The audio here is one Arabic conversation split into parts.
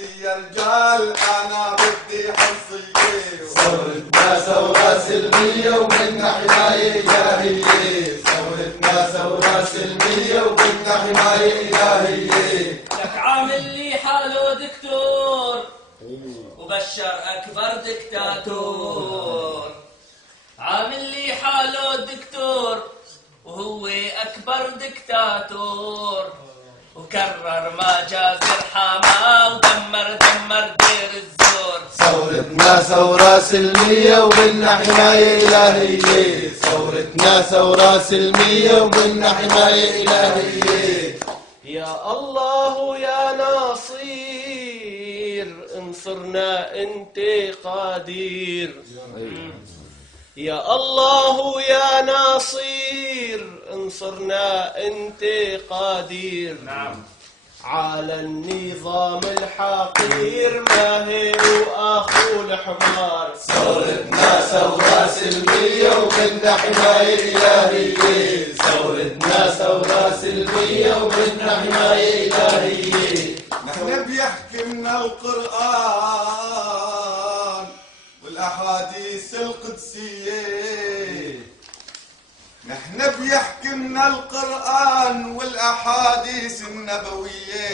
بدي يا رجال انا بدي حصية. ثورتنا ثورة سلمية ومنا حماية إلهية. ثورتنا ثورة سلمية ومنا حماية إلهية. لك عامل لي حاله دكتور وبشر أكبر دكتاتور. عامل لي حاله دكتور وهو أكبر دكتاتور. وكرر ما جاز الحما ودمر دير الزور. ثورتنا ثورة سلمية ومنا حماية إلهية. ثورتنا ثورة سلمية ومنا حماية إلهية. يا الله يا ناصير انصرنا انت قادير. يا الله يا ناصير انصرنا انت قادير. نعم. على النظام الحقير ماهي واخو الحمار. ثورتنا ثورة سلمية ومنا حماية إلهية. ثورتنا ثورة سلمية ومنا حماية إلهية. نحن بيحكمنا القرآن والأحاديث القدسية. نحن بيحكمنا القرآن والأحاديث النبوية.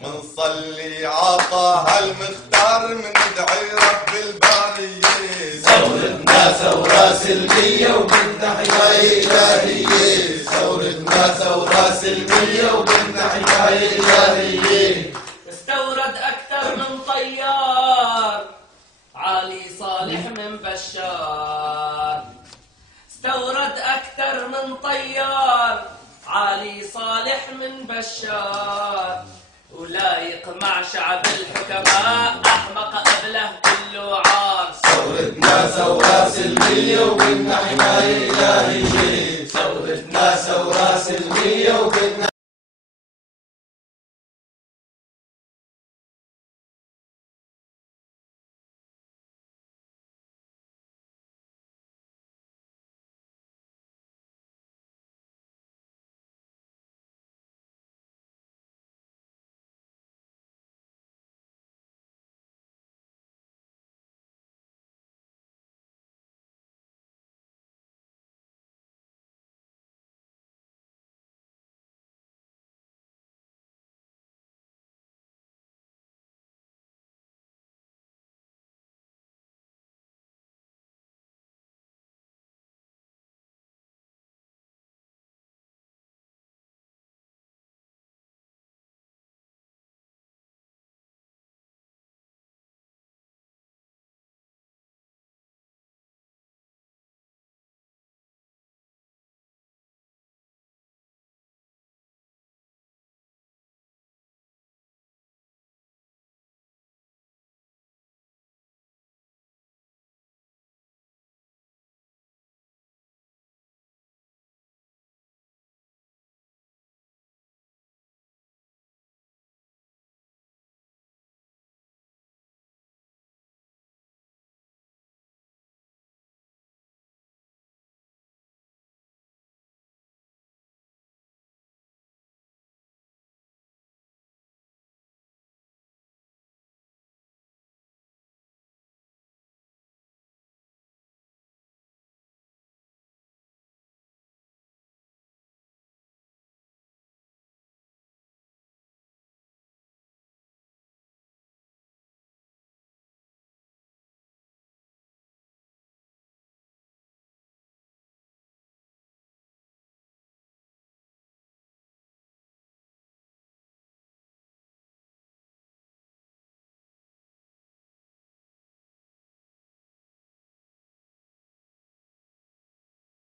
منصلي عطاها المختار مندعي رب البارية. ثورتنا ثورة سلمية ومنا حماية إلهية. ثورتنا ثورة سلمية ومنا حماية إلهية. استورد أكثر من طيار علي صالح من بشار. استورد أكثر من طيار علي صالح من بشار. ولا يقمع شعب الحكماء أحمق قبله كله عار. ثورتنا ثورة سلمية ومنا حماية إلهية. ثورتنا ثورة سلمية ومنا